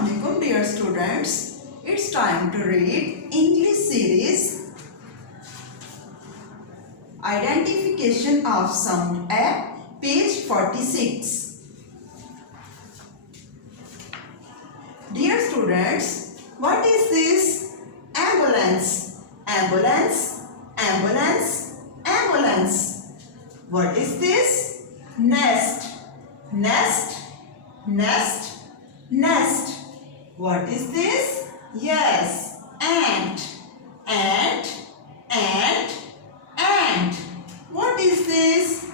Assalamualaikum dear students. It's time to read English series Identification of Sound at page 46. Dear students, what is this? Ambulance. Ambulance. Ambulance. Ambulance. What is this? Nest. Nest. Nest. Nest. What is this? Yes, ant. Ant. Ant. Ant. What is this?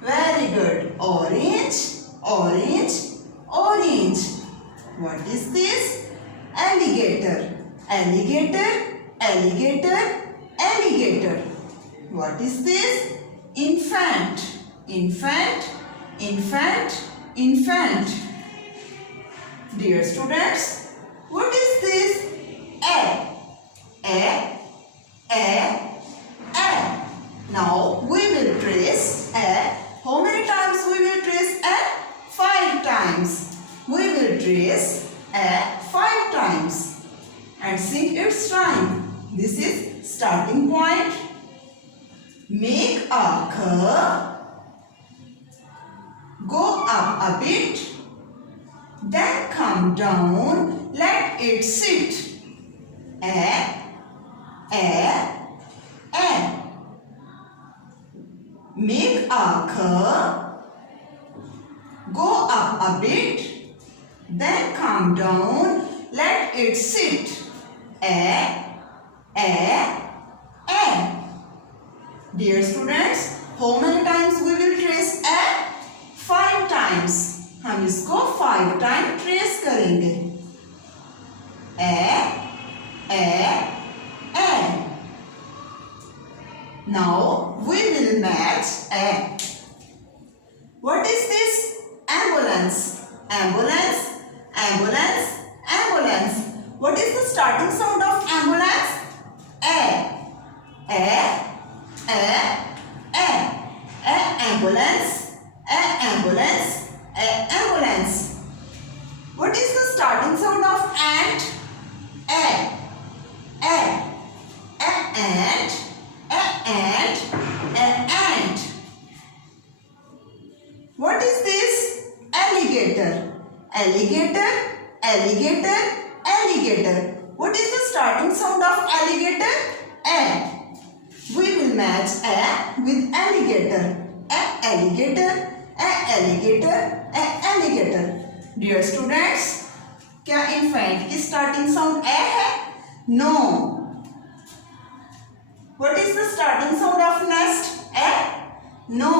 Very good. Orange. Orange. Orange. What is this? Alligator. Alligator. Alligator. Alligator. What is this? Infant. Infant. Infant. Infant. Dear students, what is this? A. Now we will trace A. How many times we will trace A? 5 times. We will trace A 5 times and sing its rhyme. This is starting point. Make a curve. Go up a bit. Then come down, let it sit. A. Make a curve. Go up a bit. Then come down, let it sit. A. Dear students, how many times we will trace A? 5 times. हम इसको 5 time trace करेंगे. A. Now we will match A. What is this? Ambulance. Ambulance. Ambulance. Ambulance. What is the starting sound of ambulance? A. Ambulance. Ambulance. Ambulance. What is the starting sound of ant? Ant. Ant. What is this? Alligator. Alligator. Alligator. Alligator. What is the starting sound of alligator? A. We will match A with alligator. Alligator. Alligator. Alligator. Dear students, क्या infant की starting sound A है? No. What is the starting sound of nest? A? No.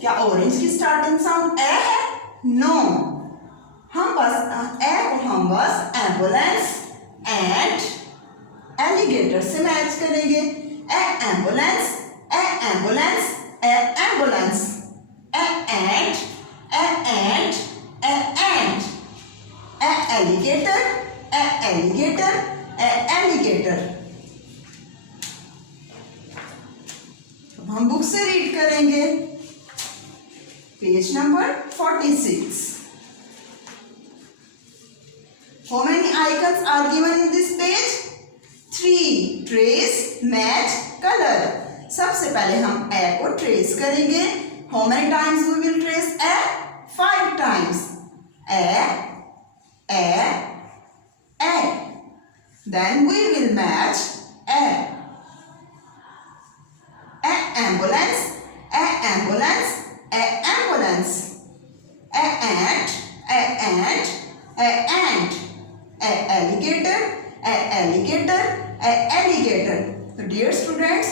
क्या orange की starting sound A है? No. हम बस ambulance and alligator से match करेंगे. Ambulance. Ambulance. Ambulance. Ant. Alligator. Alligator. Alligator. अब हम बुक से रीड करेंगे. Page number 46. How many icons are given in this page? 3. Trace, match, color. सबसे पहले हम A को ट्रेस करेंगे. How many times we will trace A? 5 times. A. Then we will match A. Ambulance. Ambulance. Ambulance. Ant. Ant. Alligator. Alligator. Alligator. तो dear students,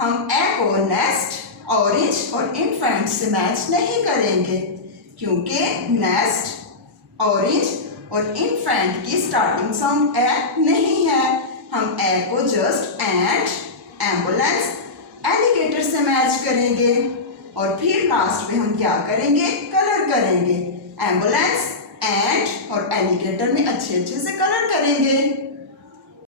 हम A को nest, orange और infant से मैच नहीं करेंगे क्योंकि नेस्ट, ऑरेंज और infant की स्टार्टिंग साउंड A नहीं है. हम A को जस्ट एंट, एम्बुलेंस, एलिगेटर से मैच करेंगे और फिर लास्ट में हम क्या करेंगे? कलर करेंगे. एम्बुलेंस, एंट और एलिगेटर में अच्छे से कलर करेंगे.